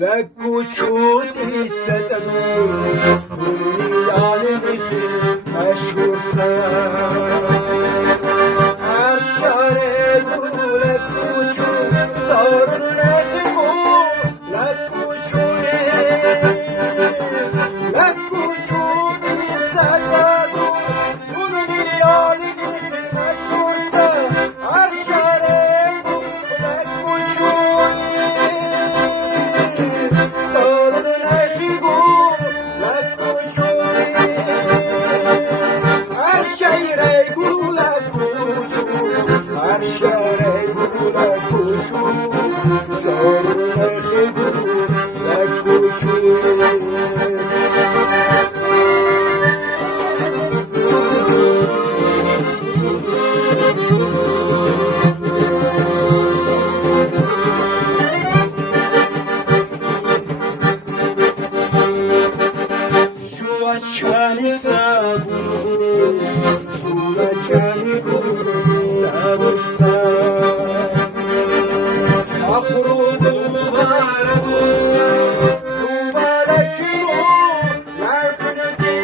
لكو شوتي ستدور دنيا علمك مشهور عشان لكو شو صار لكو لكو شوتي ستدور دنيا علمك مشهور عشان لكو Chani sabur, shula chani kur, sabur sa. Akhrudu baradusta, tubalakino, laknadi.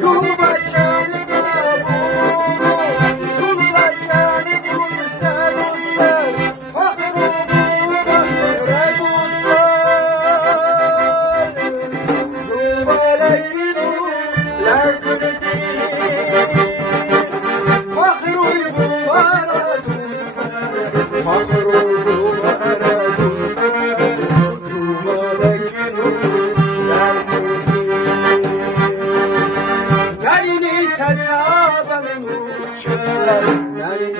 Shula chani sabur, shula chani kur, sabur sa. Akhrudu baradusta. Nani